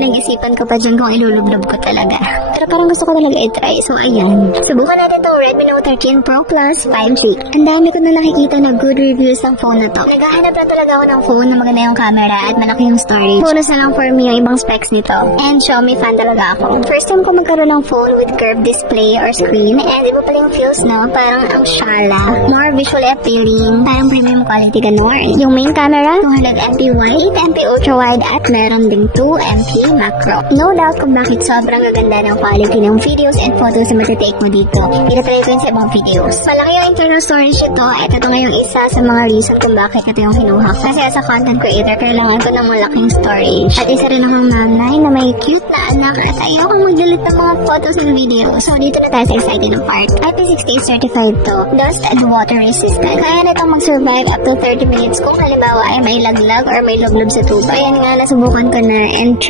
pinag-isipan ko pa dyan kung ilulublob ko talaga. Pero parang gusto ko talaga i-try. So, ayan. Subukan natin itong Redmi Note 13 Pro Plus 5G. Ang dami ko na nakikita na good reviews ng phone na to. Naghahanap lang talaga ako ng phone na maganda yung camera at malaki yung storage. Bonus na lang for me yung ibang specs nito. And Xiaomi fan talaga ako. First time ko magkaroon ng phone with curved display or screen. And iba pala yung feels, no? Parang ang shala. More visually appealing. Parang premium quality ganun. Yung main camera, 200MP wide, 8MP ultra wide at meron ding 2MP macro. No doubt kung bakit sobrang gaganda ng quality ng videos and photos na matitake mo dito. Pinatry ko yun sa ibang videos. Malaki yung internal storage ito at ito nga yung isa sa mga reason kung bakit ito yung kinuha ko. Kasi as a content creator, kailangan ko ng malaking storage. At isa rin akong mamay na may cute na anak at ayoko mag-delete ng mga photos and videos. So dito na tayo sa exciting na part. IP68 certified to. Dust and water resistant. Kaya na itong mag-survive up to 30 minutes kung halimbawa ay may laglag or may lublob sa tubo. Ayan nga, nasubukan ko na and